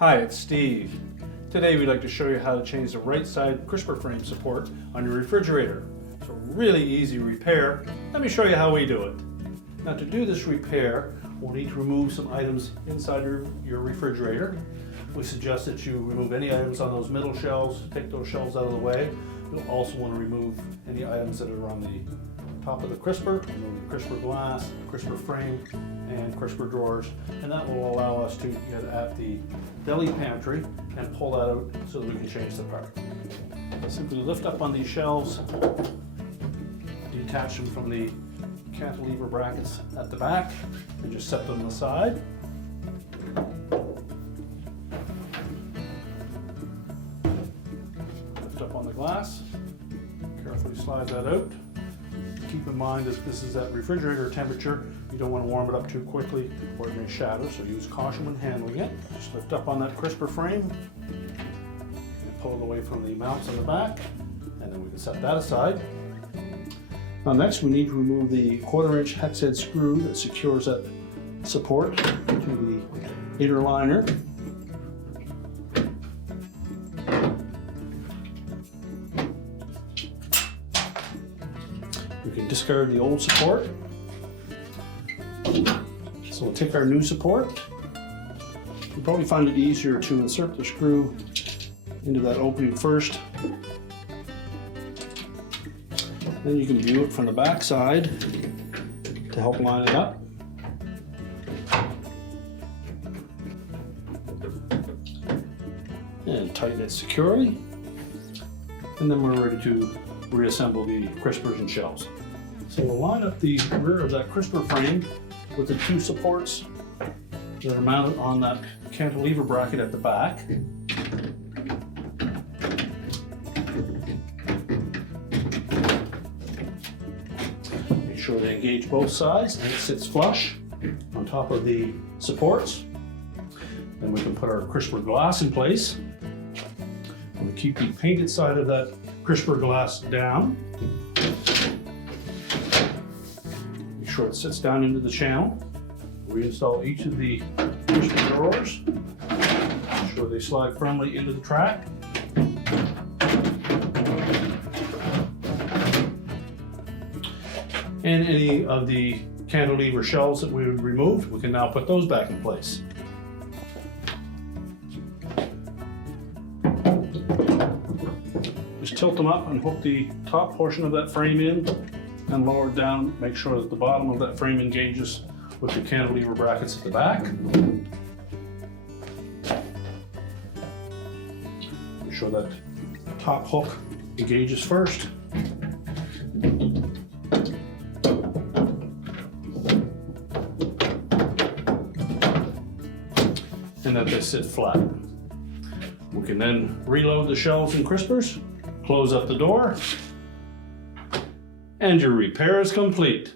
Hi, it's Steve. Today we'd like to show you how to change the right side crisper frame support on your refrigerator. It's a really easy repair. Let me show you how we do it. Now to do this repair, we'll need to remove some items inside your refrigerator. We suggest that you remove any items on those middle shelves, take those shelves out of the way. You'll also want to remove any items that are on the top of the crisper, remove the crisper glass, crisper frame, and crisper drawers, and that will allow us to get at the deli pantry and pull that out so that we can change the part. Simply lift up on these shelves, detach them from the cantilever brackets at the back, and just set them aside. Lift up on the glass, carefully slide that out. Keep in mind that this is at refrigerator temperature. You don't want to warm it up too quickly or it may shatter, so use caution when handling it. Just lift up on that crisper frame and pull it away from the mounts on the back, and then we can set that aside. Now next we need to remove the 1/4" hex head screw that secures that support to the inner liner. We can discard the old support. So we'll take our new support. You'll probably find it easier to insert the screw into that opening first. Then you can view it from the back side to help line it up. And tighten it securely. And then we're ready to reassemble the crispers and shelves. So we'll line up the rear of that crisper frame with the two supports that are mounted on that cantilever bracket at the back. Make sure they engage both sides and it sits flush on top of the supports. Then we can put our crisper glass in place. And we keep the painted side of that crisper glass down. Make sure it sits down into the channel. Reinstall each of the crisper drawers. Make sure they slide firmly into the track. And any of the cantilever shelves that we removed, we can now put those back in place. Just tilt them up and hook the top portion of that frame in and lower it down. Make sure that the bottom of that frame engages with the cantilever brackets at the back. Make sure that top hook engages first. And that they sit flat. We can then reload the shelves and crispers, close up the door, and your repair is complete.